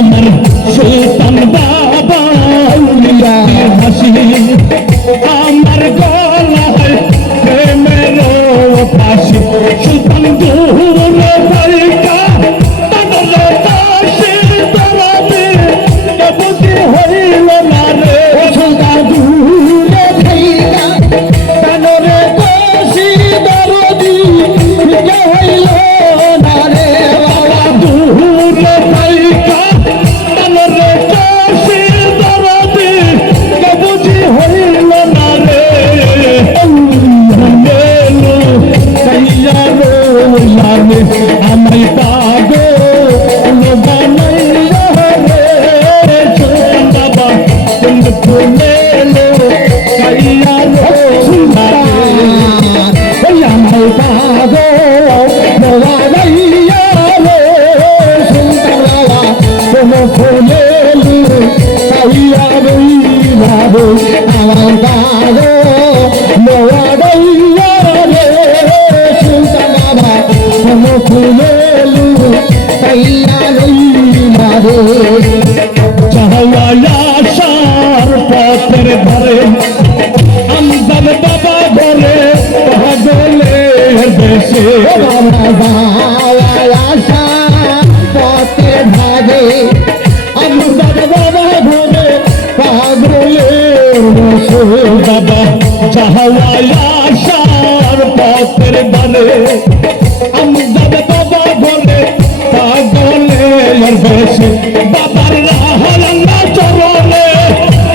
আমার সুলতান বাবা হাসি আমার গলায় প্রেমের ফাঁসি সুলতান দূরে বাইকা তানরে কাশি দরদি বুঝি হইল না রে সুলতান দূরে বাইকা তানরে কাশি দরদি হইল না রে বাবা দূরে বাইকা তানরে কাশি দরদি বুঝি হইল না রে আমায় পাগো বানাইয়া রে বাবা কিন্তু ফুলে কাইয়া আমায় পাগো বানাইয়া রে সুন্দর কোন ফুলে কাইয়া রইলা রে আমায় পাগো বানাইয়া রে চাওয়ার পথের ধারে আমদান বাবা বলে পাগলের দেশে পথের ধারে আমদান বাবা বলে পাগলের দেশে বাবা চাওয়ার পথের ধারে আমদান বাবা বলে পাগলের দেশে বাবার রাহারাঙ্গা চরণে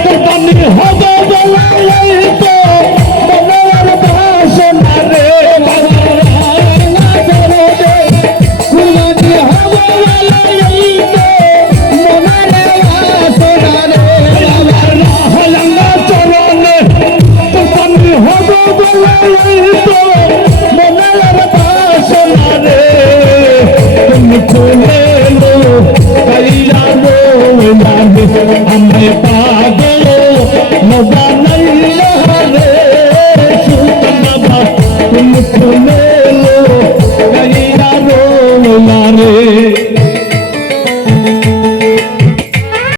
কোরবানি হবে বলাই তো মনের বাসনা রে বাবার রাহারাঙ্গা চরণে কোরবানি হবে বলাই তো মনের বাসনা রে বাবার রাহারাঙ্গা চরণে কোরবানি হবে বলাই তো মনের বাসনা রে তুমি চলে লো কাইয়া লো আমায় পা